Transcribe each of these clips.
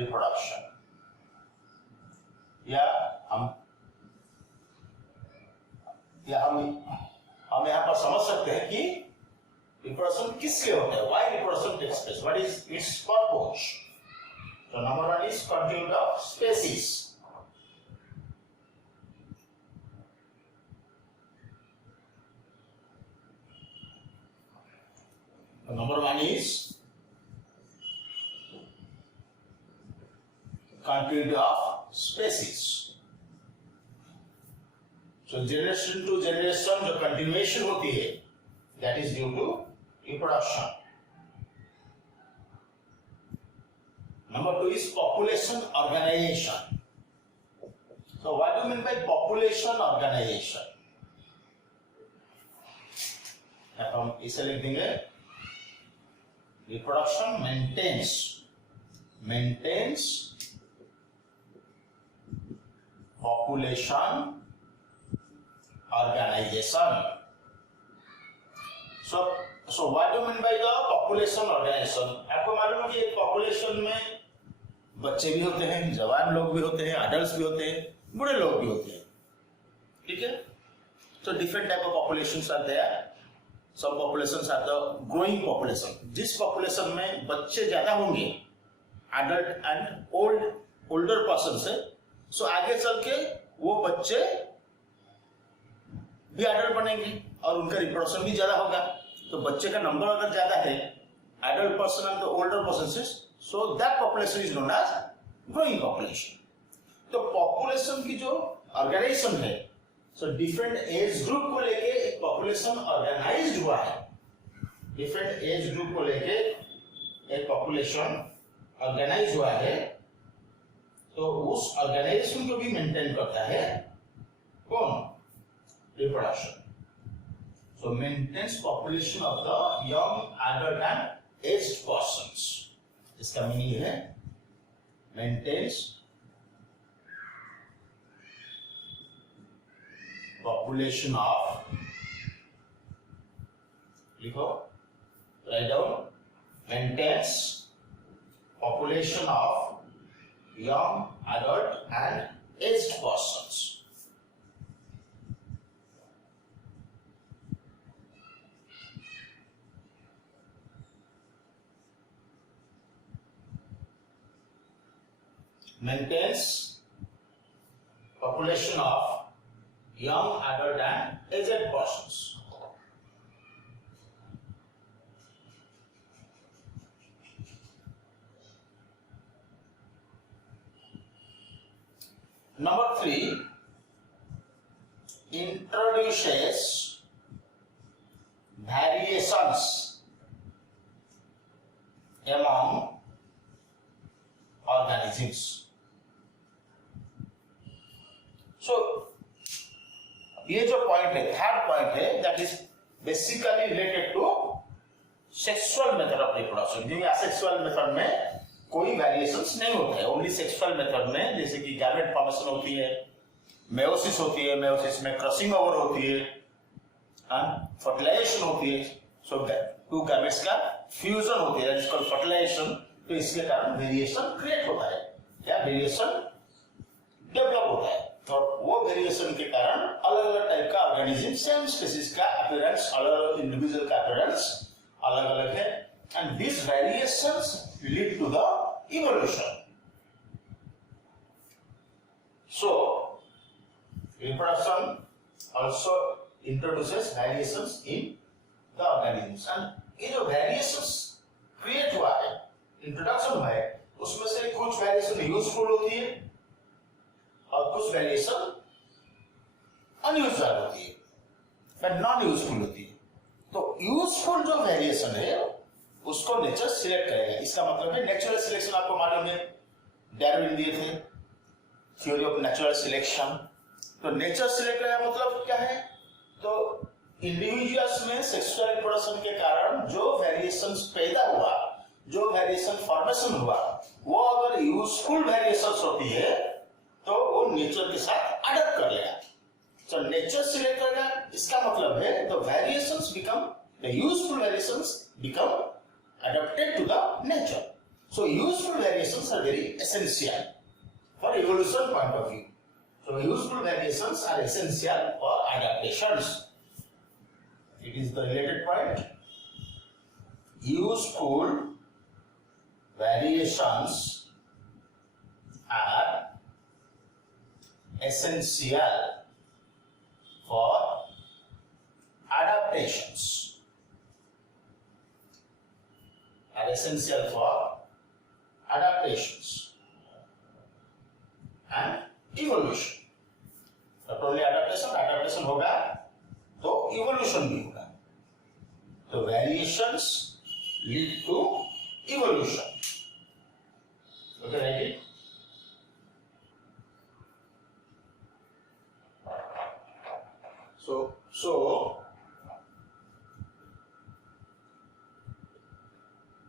रिप्रोडक्शन, या हम यहाँ पर समझ सकते हैं कि रिप्रोडक्शन किसके होता है, why reproduction takes place, what is its purpose. तो number 1 is continuity of species. Number 1 is continuity of species. So generation to generation जो continuation होती है, that is due to reproduction. Number 2 is population organization. So what do you mean by population organization? हम इसे लिख देंगे, reproduction maintains population organization. So what do you mean by the population organization? आपको मालूम है कि एक population में बच्चे भी होते हैं, जवान लोग भी होते हैं, adults भी होते हैं, बूढ़े लोग भी होते हैं, ठीक है. So different type of populations are there. Some populations are the growing population. जिस population में बच्चे ज्यादा होंगे, adult and older person से, so आगे चल के वो बच्चे भी adult बनेंगे और उनका reproduction भी ज्यादा होगा. तो बच्चे का नंबर अगर ज्यादा है, adult person and the older person से, so that population is known as growing population. तो population की जो organization है, so different एज ग्रुप को लेके एक पॉपुलेशन ऑर्गेनाइज्ड हुआ है. डिफरेंट एज ग्रुप को लेके एक पॉपुलेशन ऑर्गेनाइज हुआ है, तो उस ऑर्गेनाइजेशन को भी मेंटेन करता है कौन? Reproduction. So maintains population of the young adult and aged persons. इसका मीनिंग है मेंटेन्स population of, लिखो, write down, maintains population of young adult and aged persons. Maintains population of young adult and aged persons. Number 3 introduces variations among organisms. So ये जो point है, third point है, that is basically related to sexual method of reproduction. क्योंकि asexual method में कोई वेरिएशंस नहीं होते हैं, ओनली सेक्सुअल मेथड में, जैसे कि गैमेट फॉर्मेशन होती है, मेयोसिस होती है, मेयोसिस में क्रॉसिंग ओवर होती है, फर्टिलाइजेशन होती है, सो टू गैमेट्स का फ्यूजन होती है, जिसको फर्टिलाइजेशन. तो इसके कारण वेरिएशन क्रिएट होता है या वेरिएशन डेवलप होता है, और वो वेरिएशन के कारण अलग अलग टाइप का ऑर्गेनिज्म, सेम स्पीसीज का अपीयरेंस, अलग अलग इंडिविजुअल का अपीयरेंस अलग अलग है, and this variations lead to the evolution. So reproduction also introduces variations in the organisms, and ये जो वेरिएशंस क्रिएट हुआ है, इंट्रोडक्शन हुआ है, उसमें से कुछ वेरिएशन यूजफुल होती है और कुछ वेरिएशन अनयूजुअल होती है, बट नॉन यूजफुल होती है. तो यूजफुल जो वेरिएशन है उसको नेचर सिलेक्ट करेगा. इसका मतलब है नेचुरल सिलेक्शन. आपको मालूम है, डार्विन दिए थे थ्योरी ऑफ नेचुरल सिलेक्शन. तो नेचर सिलेक्ट करेगा मतलब क्या है? तो इंडिविजुअल्स में सेक्सुअल रिप्रोडक्शन के कारण जो वेरिएशन पैदा हुआ, जो वेरिएशन फॉर्मेशन हुआ, वो अगर यूजफुल वेरिएशन होती है तो वो नेचर के साथ अडॉप्ट कर लेगा. तो नेचर सिलेक्ट करेगा, इसका मतलब है the variations become, the useful variations become adopted to the nature. So useful variations are very essential for evolution point of view. So useful variations are essential for adaptations. It is the related point. Useful variations are essential for adaptations. Are essential for adaptations and evolution. Not only adaptation होगा तो evolution भी होगा. So variations lead to evolution. Okay, write it. So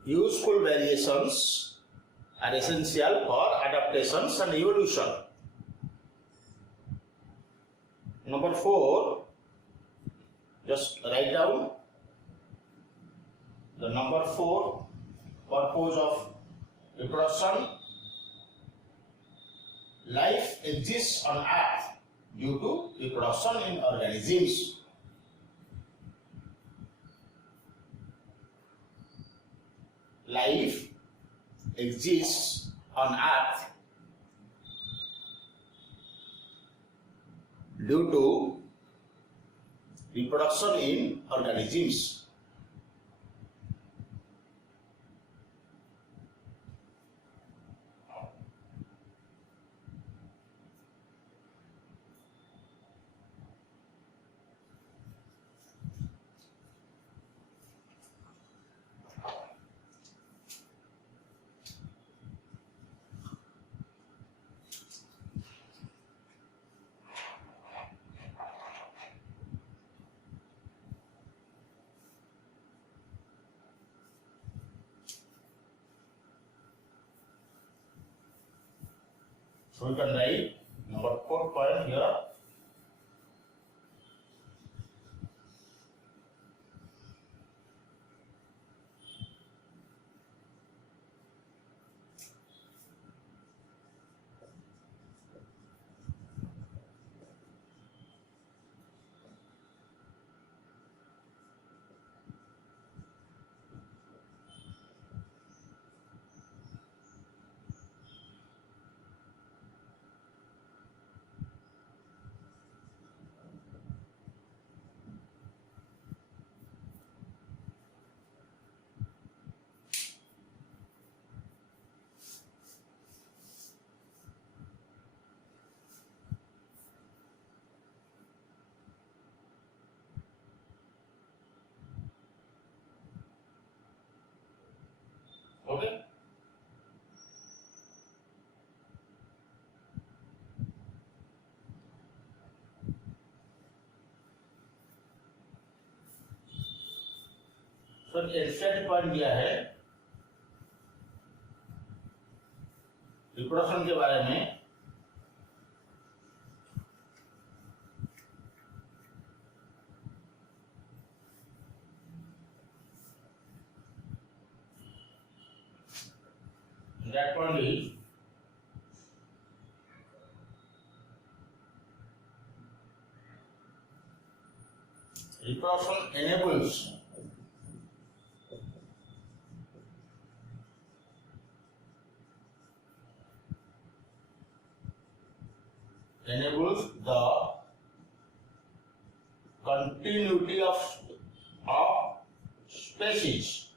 useful variations are essential for adaptations and evolution. Number 4, just write down the number 4, purpose of reproduction. Life exists on Earth due to reproduction in organisms. Life exists on Earth due to reproduction in organisms. So we can write number 4 point here. Okay. So ad set point दिया है रिप्रोडक्शन के बारे में. That point is reproduction enables the continuity of species.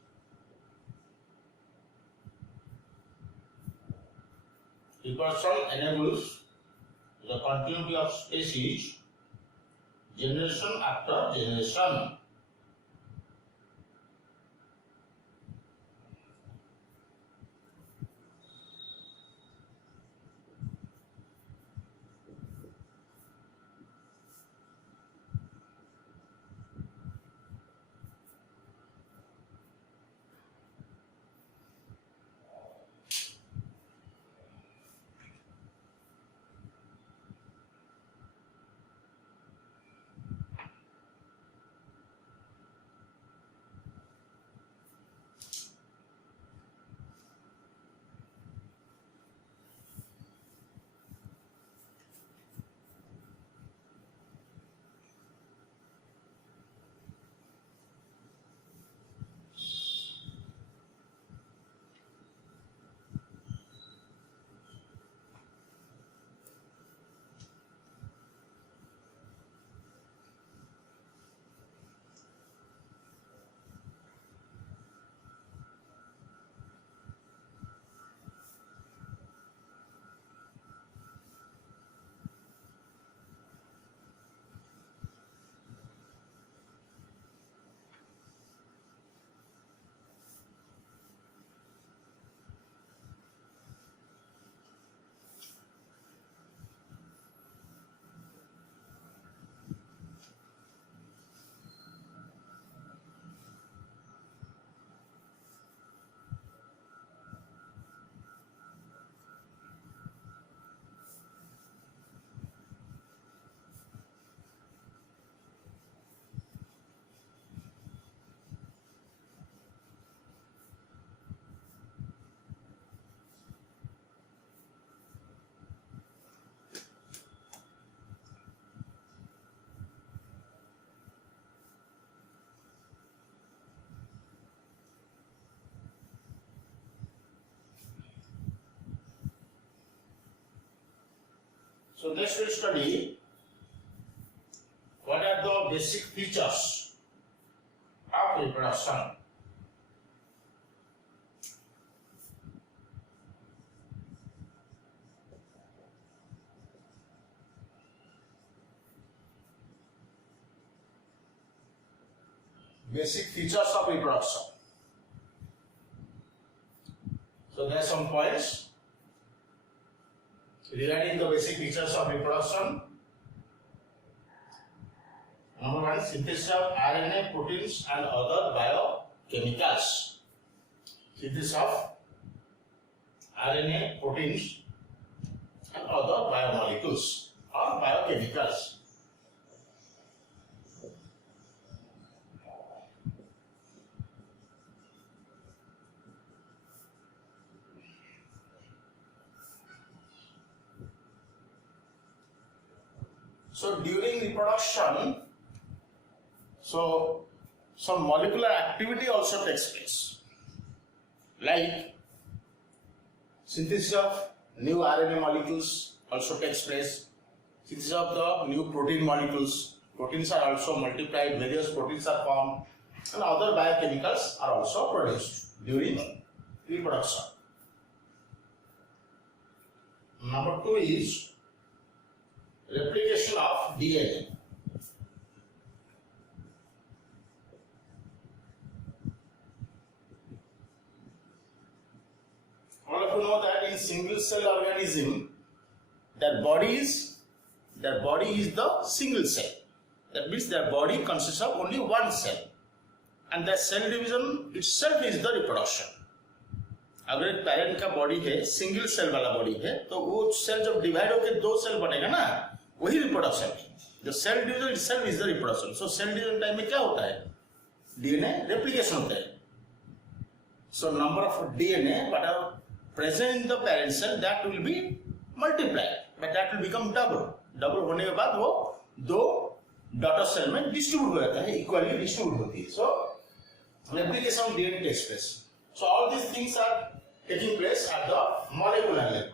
Reproduction enables the continuity of species generation after generation. So next we'll study what are the basic features of reproduction. Basic features of reproduction. So there are some points regarding the basic features of reproduction. Number one, synthesis of RNA, proteins and other biochemicals. Synthesis of RNA, proteins and other biomolecules or biochemicals. So during reproduction, so some molecular activity also takes place, like synthesis of new RNA molecules also takes place, synthesis of the new protein molecules, proteins are also multiplied, various proteins are formed, and other biochemicals are also produced during reproduction. Number two is replication of DNA. All of you know that in single cell organism, their body is the single cell. That means their body consists of only one cell, and their cell division itself is the reproduction. अगर एक पेरेंट का बॉडी है, single cell वाला बॉडी है, तो वो सेल जब डिवाइड होकर दो सेल बनेगा ना, वही रिप्रोडक्शन है. जो cell division itself is the reproduction. So cell division time में क्या होता है? डीएनए रेप्लिकेशन होता है. So number of DNA what are present in the parent cell that will be multiplied, but that will become double. Double होने के बाद वो दो डॉटर सेल में डिस्ट्रीब्यूट हो जाता है, इक्वली डिस्ट्रीब्यूट होती है. So replication of DNA takes place. So all these things are taking place at the molecular level.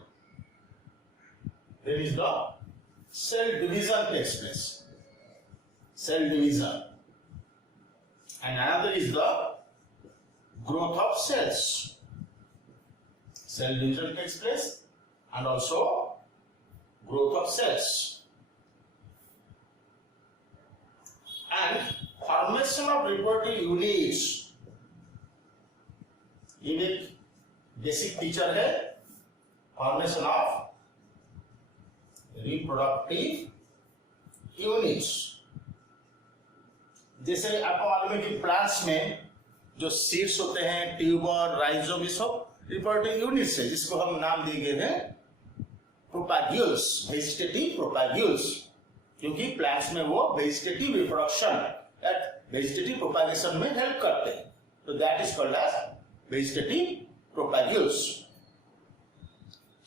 There is the cell division takes place. Cell division. And another is the growth of cells. Cell division takes place and also growth of cells. And formation of reproductive units. ये एक basic feature है formation of reproductive units. जैसे आपको मालूम है कि प्लांट्स में जो सीड्स होते हैं, ट्यूबर, राइजोम, ये सब रिप्रोडक्टिव यूनिट्स है, जिसको हम नाम दिए गए हैं प्रोपैग्यूल्स, वेजिटेटिव प्रोपैग्यूल्स, क्योंकि प्लांट्स में वो वेजिटेटिव रिप्रोडक्शन, वेजिटेटिव प्रोपैगेशन में हेल्प करते हैं. तो that is called as vegetative propagules.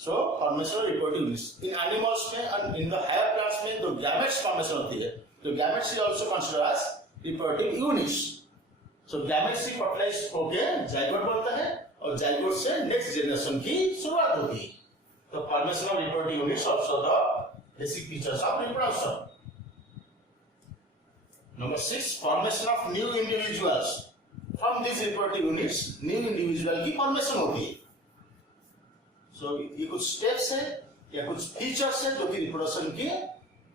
So formation of reproductive units in animals में and in the higher plants में जो gametes formation होती है, तो gametes is also considered as reproductive units. So gametes से fertilize होके zygote बनता है और zygote से next generation की शुरुआत होती है. तो formation of reproductive units also the basic features of reproduction. Number 6, formation of new individuals. From these reproductive units, new individual की formation होती है. So ये कुछ steps है या कुछ features है जो कि reproduction के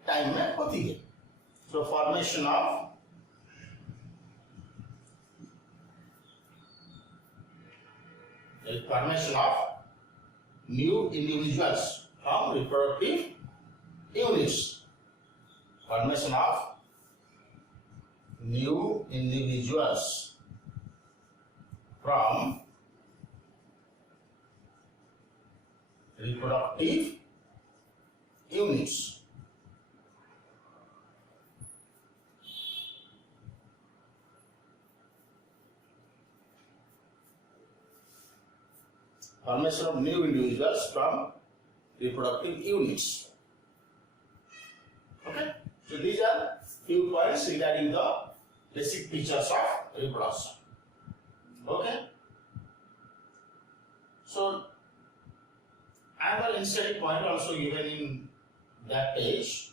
time में होती है. So formation of new individuals from reproductive units. Formation of new individuals from reproductive units. Formation of new individuals from reproductive units. Okay, so these are few points regarding the basic features of reproduction. Okay, so another interesting point also given in that page,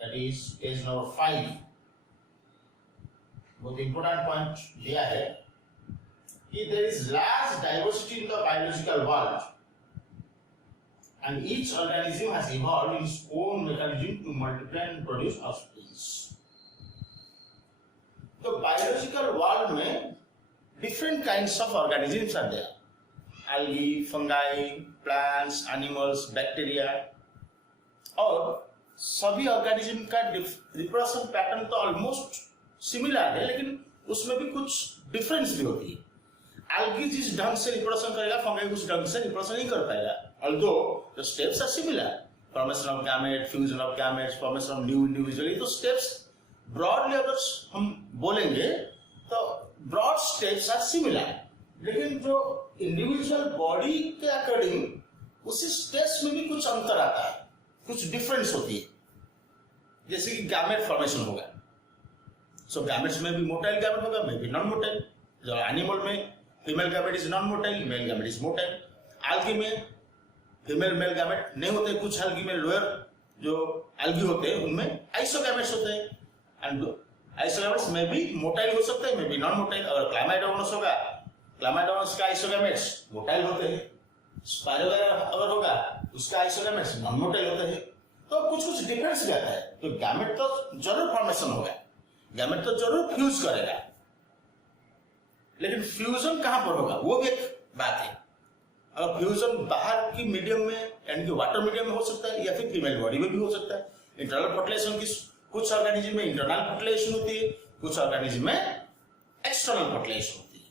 that is page number 5, बहुत important point दिया है कि there is large diversity in the biological world and each organism has evolved its own mechanism to multiply and produce offspring. तो biological world में different kinds of organisms are there. Algae, fungi, plants, animals, bacteria, और सभी organism का reproduction pattern तो almost similar है, लेकिन उसमें भी कुछ difference भी होती है. Algae जिस ढंग से reproduction करेगा, fungi उस ढंग से reproduction नहीं कर पाएगा. Although the steps are similar, formation of gamete, fusion of gametes, formation of new individual, ये तो steps broadly अगर हम बोलेंगे तो broad steps are similar, लेकिन जो individual body के according उसी steps में भी कुछ अंतर आता है, कुछ difference होती है. जैसे कि gamete formation होगा, so gametes में भी motile gamete होगा, में भी non-motile. जो animal में female gamete is non-motile, male gamete is motile. Algae में फीमेल मेल गैमेट नहीं होते, कुछ एल्गी में लोअर जो एल्गी होते हैं उनमें आइसोगैमेट्स होते हैं, एंड आइसोगैमेट्स में भी मोटाइल हो सकते हैं, में भी नॉन मोटाइल. अगर क्लामाइडोमोनास होगा, क्लामाइडोमोनास का आइसोगैमेट्स मोटाइल होते हैं. स्पाइरोगाइरा अगर होगा उसका आइसोगैमेट्स नॉन मोटाइल होते हैं. तो कुछ डिफरेंस रहता है. तो गैमेट तो जरूर फॉर्मेशन होगा, गैमेट तो जरूर फ्यूज करेगा, लेकिन फ्यूजन कहां पर होगा वो भी एक बात है. अगर फ्यूजन बाहर की मीडियम में यानी कि वाटर मीडियम में हो सकता है, या फिर फीमेल बॉडी में भी हो सकता है. इंटरनल फर्टिलाइजेशन की कुछ ऑर्गेनिज्म में इंटरनल फर्टिलाइजेशन होती है, कुछ ऑर्गेनिज्म में एक्सटर्नल फर्टिलाइजेशन होती है.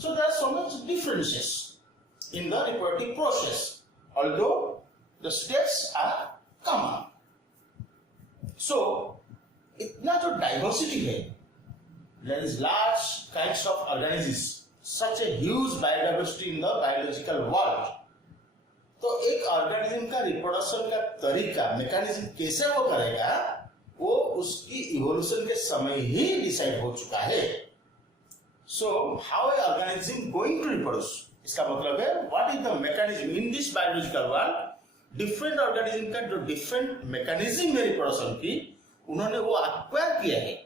So there are so much differences in the reproductive process, although the steps are common. So इतना जो डाइवर्सिटी है, there is large kinds of organisms, such a huge biodiversity in the biological world. तो एक ऑर्गेनिज्म का रिप्रोडक्शन का तरीका, मैकेनिज्म कैसे वो करेगा, वो उसकी इवोल्यूशन के समय ही डिसाइड हो चुका है. So how a organism going to reproduce, इसका मतलब है what is the mechanism in this biological world. Different organism का जो डिफरेंट मैकेनिज्म है रिप्रोडक्शन की, उन्होंने वो एक्वायर किया है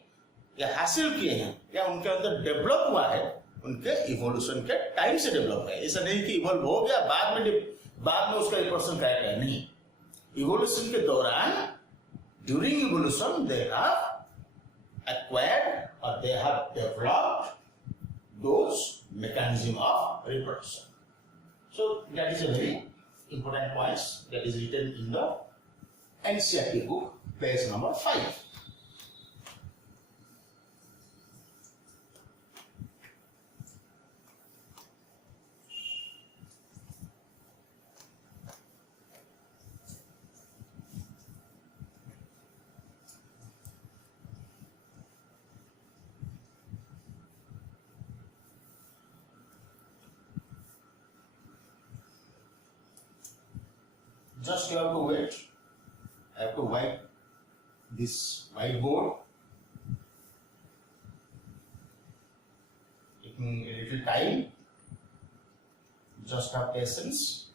या हासिल किए हैं या उनके अंदर डेवलप हुआ है, उनके इवोल्यूशन के टाइम से डेवलप है. ऐसा नहीं कि इवॉल्व हो गया बाद में उसका रिप्रोडक्शन करेक्ट है, नहीं. इवोल्यूशन के दौरान, during evolution they have acquired और they have developed those mechanism of reproduction. So that is a very important points that is written in the NCERT book, page number 5. Just you have to wait. I have to wipe this whiteboard. Taking a little time. Just have patience.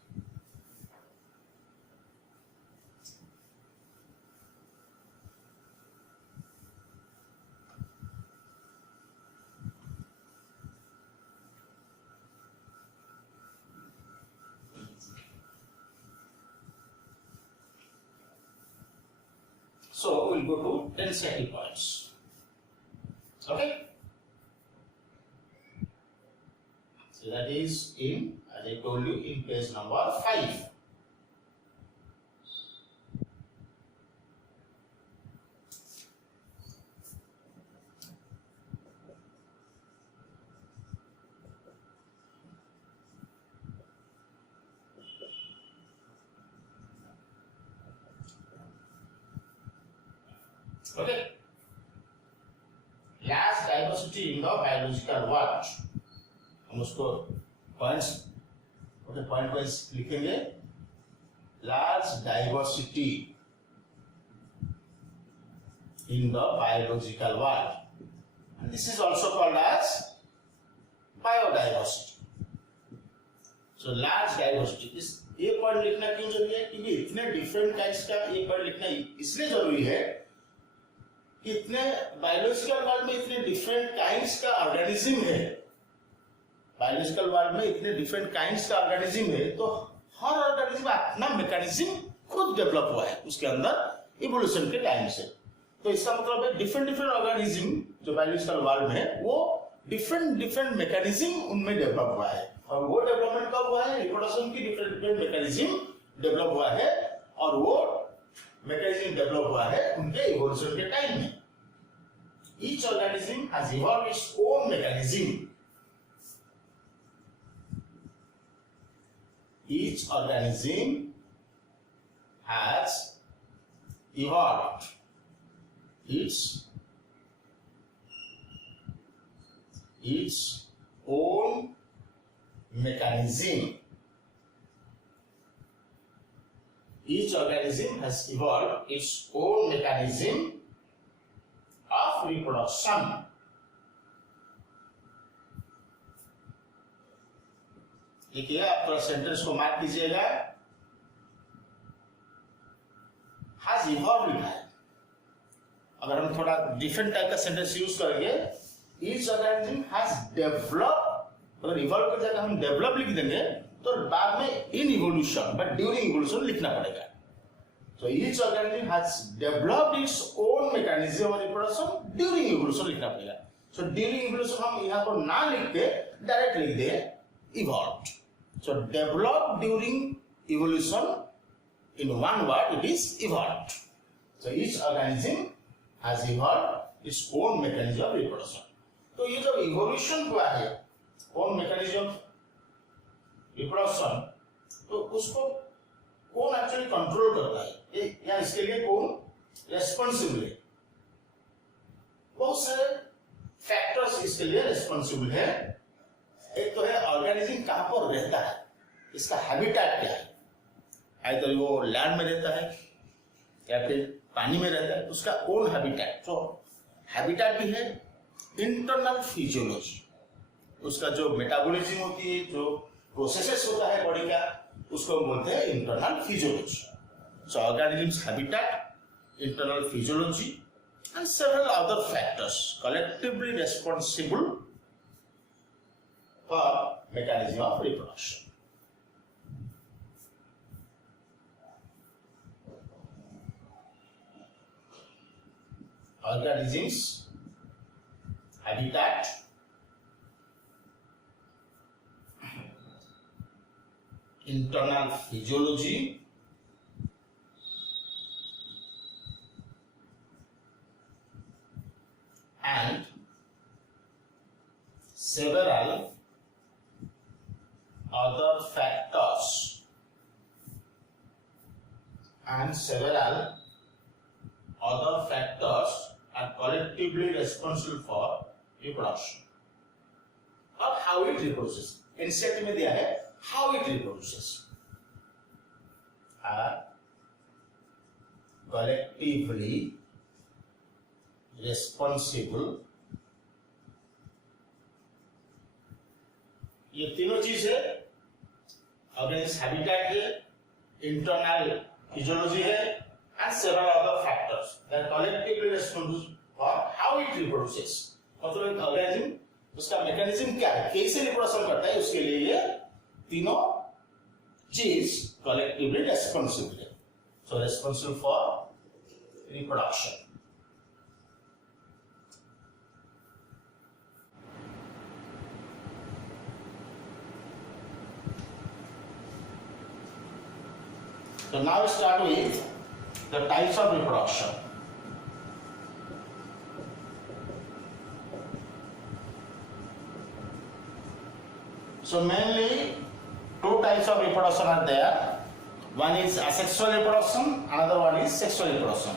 So we'll go to 10 second points. Okay? So that is in, as I told you, in page number 5. Okay. Large diversity in the biological world. हम उसको points point wise लिखेंगे. Large diversity in the biological world, and this is also called as biodiversity. So large diversity is ये पॉइंट लिखना क्यों जरूरी है? क्योंकि इतने डिफरेंट टाइप्स का ये पॉइंट लिखना इसलिए जरूरी है कि इतने बायोलॉजिकल वर्ल्ड में इतने डिफरेंट काइंड्स का ऑर्गेनिज्म है, बायोलॉजिकल वर्ल्ड में इतने डिफरेंट काइंड्स का ऑर्गेनिज्म है, तो हर ऑर्गेनिज्म अपना मैकेनिज्म खुद डेवलप हुआ है उसके अंदर इवोल्यूशन के टाइम से। तो इसका मतलब है डिफरेंट डिफरेंट ऑर्गेनिज्म जो बायोलॉजिकल वर्ल्ड में है वो डिफरेंट मैकेनिज्म उनमें डेवलप हुआ है, और वो डेवलपमेंट कब हुआ है? रिप्रोडक्शन की डिफरेंट मैकेनिज्म डेवलप हुआ है, और वो मैकेनिज्म डेवलप हुआ है उनके इवोल्यूशन के टाइम में। Each organism has evolved its own mechanism. Each organism has evolved its own mechanism. Each organism has evolved its own mechanism of reproduction. देखिए, आप थोड़ा सेंटेंस को मार्क कीजिएगा। has evolved लिखा है। अगर हम थोड़ा डिफरेंट टाइप का सेंटेंस यूज करेंगे, each organism has developed, अगर इवॉल्व की जगह हम डेवलप लिख देंगे तो बाद में in evolution but during evolution लिखना पड़ेगा। So each organism has developed its own mechanism of reproduction during evolution लिखना पड़ेगा। So during evolution हम यहाँ पर ना लिख के डायरेक्ट लिख दे evolved. So developed during evolution, in one word it is evolved. So each organism has evolved its own mechanism of reproduction. तो ये जब इवोल्यूशन हुआ है ओन मैकेनिज्म रिप्रोडक्शन, तो उसको कौन एक्चुअली कंट्रोल करता है या इसके लिए कौन रेस्पॉन्सिबल है? बहुत सारे फैक्टर्स इसके लिए रेस्पॉन्सिबल है। एक तो है ऑर्गेनिज्म कहां पर रहता है, इसका हैबिटेट क्या है, आइदर वो लैंड में रहता है या फिर पानी में रहता है, उसका ओन हैबिटेट। तो हैबिटेट भी है इंटरनल फिजियोलॉजी, उसका जो मेटाबॉलिज्म होती है, जो प्रोसेसेस होता है बॉडी का, उसको हम बोलते हैं internal physiology. So organisms habitat, internal physiology and several other factors collectively responsible for mechanism of reproduction. Organisms, habitat, internal physiology, and several other factors are collectively responsible for reproduction. और how it reproduces, इंसेक्ट में दिया है how it reproduces, are collectively responsible। ये तीनों चीज है, organism habitat है, internal physiology है and several other factors that are collectively responsible for how it reproduces। मतलब एक ऑर्गेनिज्म उसका मैकेनिज्म क्या है, कैसे रिप्रोडक्शन करता है, उसके लिए ये तीनों चीज कलेक्टिवली रेस्पॉन्सिबल है। So responsible for reproduction. So now we start with the types of reproduction. So mainly two types of reproduction are there. One is asexual reproduction, another one is sexual reproduction.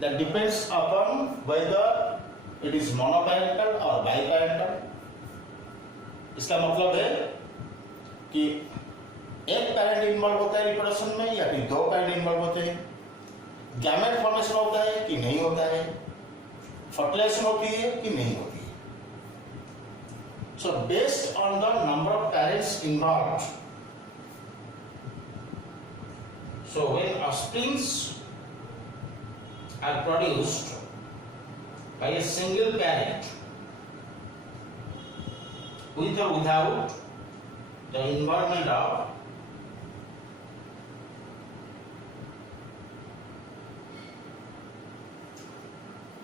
That depends upon whether it is monoparental or biparental. इसका मतलब है कि एक parent involve होता है रिप्रोडक्शन में या फिर दो पैरेंट इन्वॉल्व होते हैं, गैमेट फॉर्मेशन होता है कि नहीं होता है, फर्टिलाइजेशन होती है कि नहीं होती है। So based on the number of parents involved, So when offsprings are produced by a single parent with or without the involvement of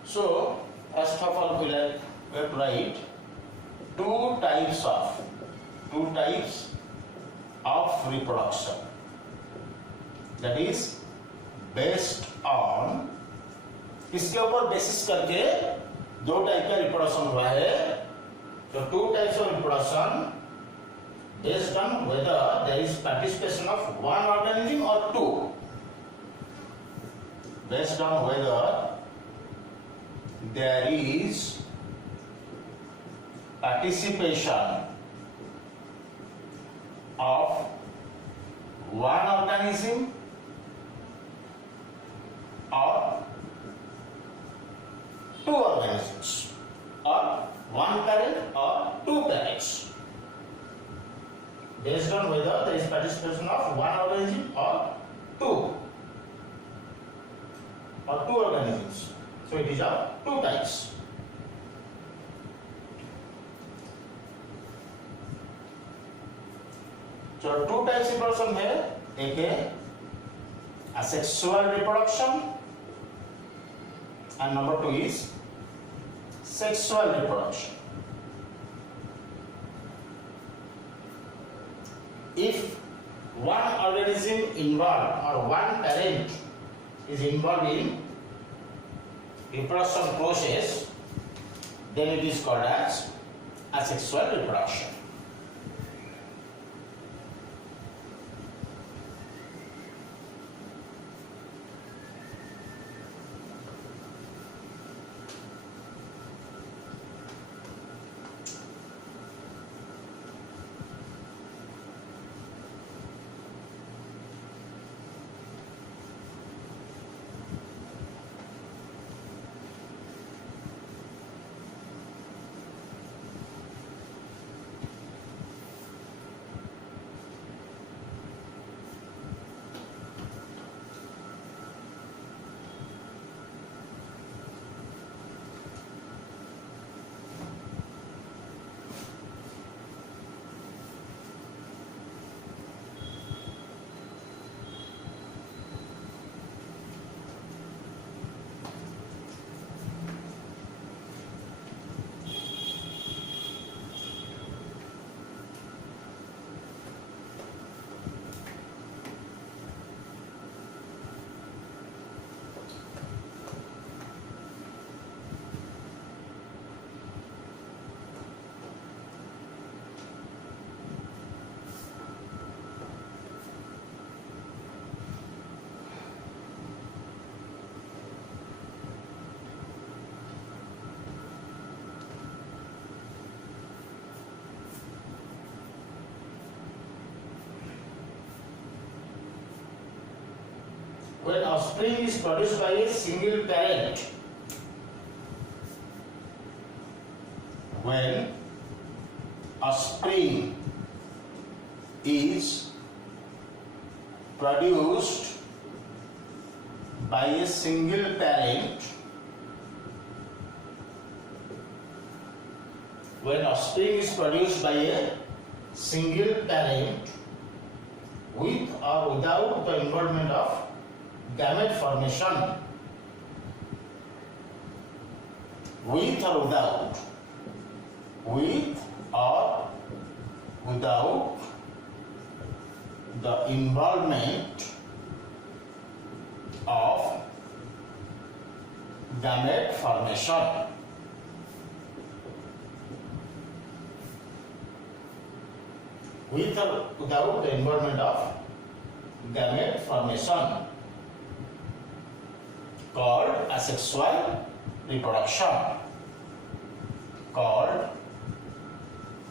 so first of all we will write two types of reproduction, that is based on किसके ऊपर बेसिस करके दो टाइप का रिप्रोडक्शन हुआ है. तो two types of reproduction based on whether there is participation of one organism or two, based on whether there is participation of one organism or two organisms, or one parent or two parents, based on whether there is participation of one organism or two organisms. So it is of two types. So two types reproduction है, एक है asexual reproduction and number two is sexual reproduction. If one organism involved or one parent is involved in reproduction process, then it is called as asexual reproduction. When offspring is produced by a single parent, when offspring is produced by a single parent, when offspring is produced by a single parent with or without the involvement of gamete formation, with or without the involvement of gamete formation, with or without the involvement of gamete formation, called asexual reproduction, called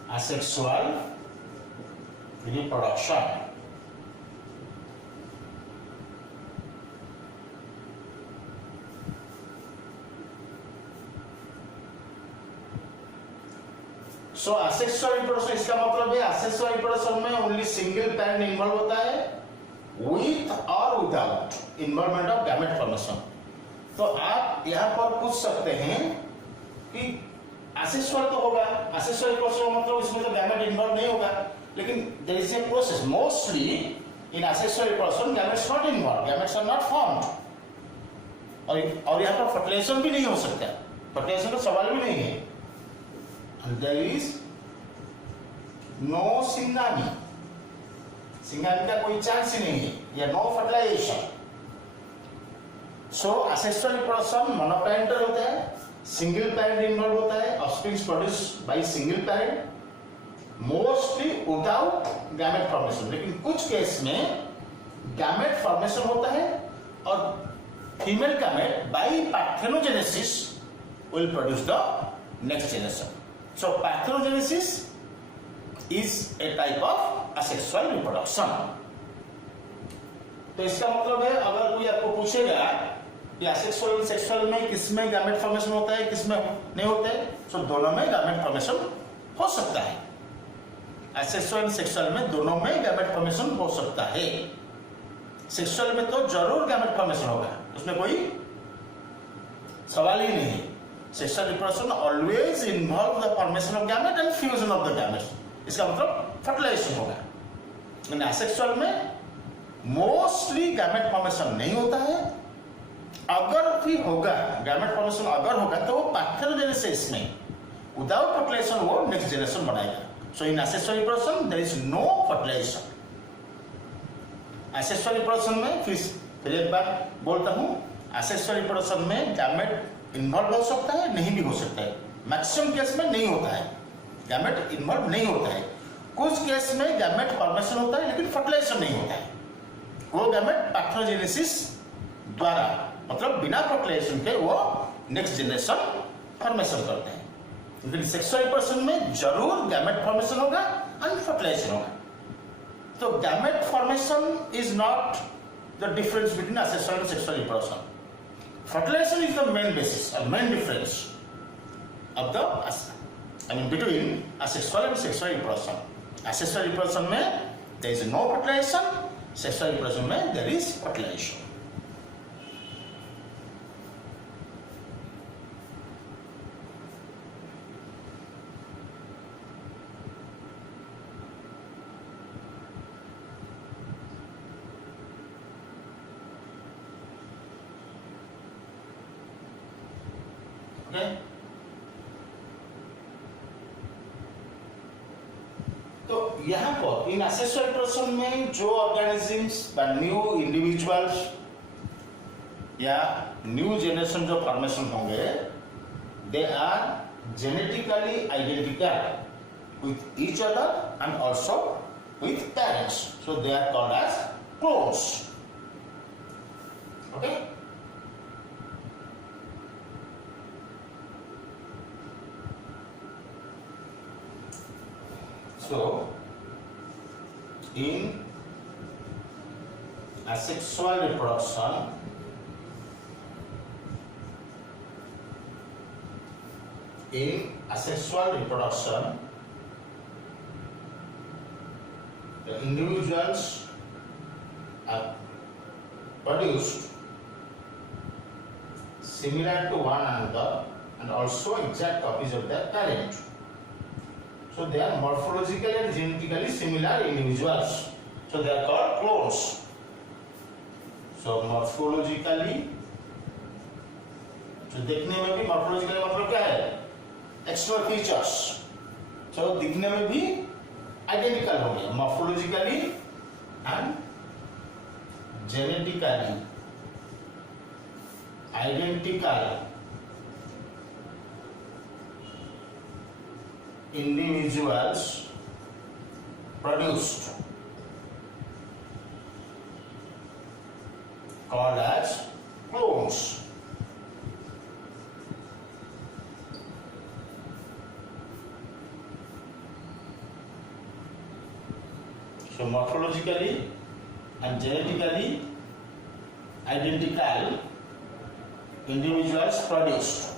asexual reproduction. So asexual reproduction, इसका मतलब है asexual reproduction में only single parent involve होता है with or without involvement of gamete formation। तो आप यहाँ पर पूछ सकते हैं कि असेक्सुअल तो होगा, असेक्सुअल प्रोसेस मतलब इसमें तो गैमेट इन्वॉल्व नहीं होगा, लेकिन there is a process mostly in asexual process gametes not involve, gametes are not formed, और यहाँ पर फर्टिलाइजेशन भी नहीं हो सकता, फर्टिलाइजेशन का सवाल भी नहीं है। And there is no syngamy, syngamy का कोई चांस ही नहीं है, या no fertilization. So asexual reproduction monoparental होता है, सिंगल पेरेंट इन्वॉल्व होता है, offsprings produce by single parent, mostly without gamete formation. लेकिन कुछ केस में गैमेट फॉर्मेशन होता है और female gamete by parthenogenesis will produce the next generation. So parthenogenesis is a type of asexual reproduction. तो इसका मतलब है अगर कोई आपको पूछेगा कि असेक्सुअल सेक्सुअल में किसमें गैमेट फॉर्मेशन होता है किसमें नहीं होता है, तो दोनों में गैमेट फॉर्मेशन हो सकता है। असेक्सुअल सेक्सुअल में दोनों में गैमेट फॉर्मेशन हो सकता है। सेक्सुअल में तो जरूर गैमेट फॉर्मेशन होगा, उसमें कोई सवाल ही नहीं है। Sexual reproduction always involve the formation of gamete and fusion of the gamete, इसका मतलब फर्टिलाइजेशन होगा। लेकिन असेक्सुअल में मोस्टली गैमेट फॉर्मेशन नहीं होता है, अगर भी होगा गैमेट फॉर्मेशन अगर होगा तो वो पार्थेनोजेनेसिस में विदाउट फर्टिलाइजेशन वो नेक्स्ट जनरेशन बनाएगा। So in asexual reproduction there is no fertilisation. Asexual reproduction में फिर एक बार बोलता हूं, असेक्सुअल रिप्रोडक्शन में गैमेट इन्वॉल्व हो सकता है, नहीं भी हो सकता है। मैक्सिमम केस में नहीं होता है, गैमेट इन्वॉल्व नहीं होता है। कुछ केस में गैमेट फॉर्मेशन होता है लेकिन फर्टिलाइजेशन नहीं होता है, वो गैमेट पार्थेनोजेनेसिस द्वारा मतलब बिना फर्टिलाइजेशन के वो नेक्स्ट जनरेशन फॉर्मेशन करते हैं। लेकिन सेक्सुअल रिप्रोडक्शन में जरूर गैमेट फॉर्मेशन होगा एंड फर्टिलाइजेशन होगा। तो gamete formation is not the difference between asexual and sexual reproduction. Fertilisation is the main basis और main difference of the between asexual and sexual reproduction. Asexual reproduction में there is no fertilization, sexual reproduction में there is fertilization. Okay? तो यहाँ पर इन asexual reproduction में जो organisms new individuals या new generation जो फॉर्मेशन होंगे, they are genetically identical with each other and also with parents, so they are called as clones. Okay, so in asexual reproduction, the individuals are produced similar to one another and also exact copies of their parent. So they are morphologically and genetically similar individuals. So they are called clones. So morphologically, तो देखने में भी morphologically मतलब क्या है? External features. So दिखने में भी identical हो गया, morphologically and genetically identical individuals produced called as clones. So morphologically and genetically identical individuals produced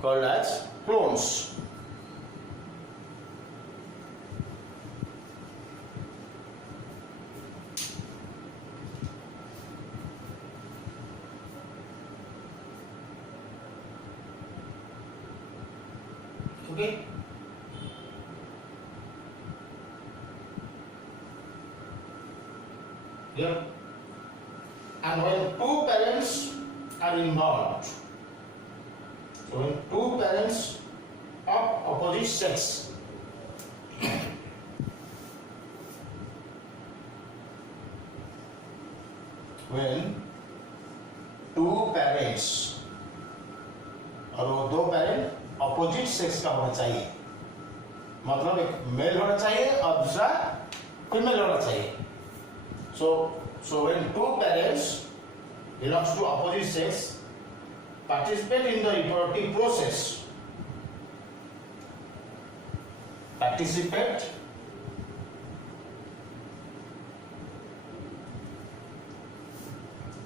called as clones. Okay. Yeah. And when two parents are involved, so when two parents of opposite sex when two parents और वो दो parent opposite sex का होना चाहिए, मतलब एक मेल होना चाहिए और दूसरा फीमेल होना चाहिए. So when two parents belongs to opposite sex participate in the reproductive process, participate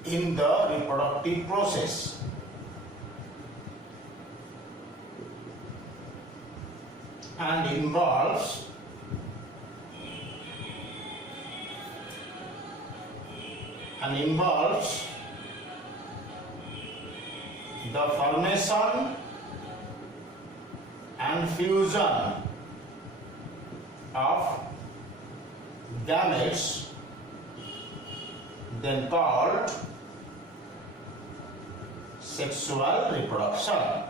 in the reproductive process, and involves the formation and fusion of gametes, then called sexual reproduction.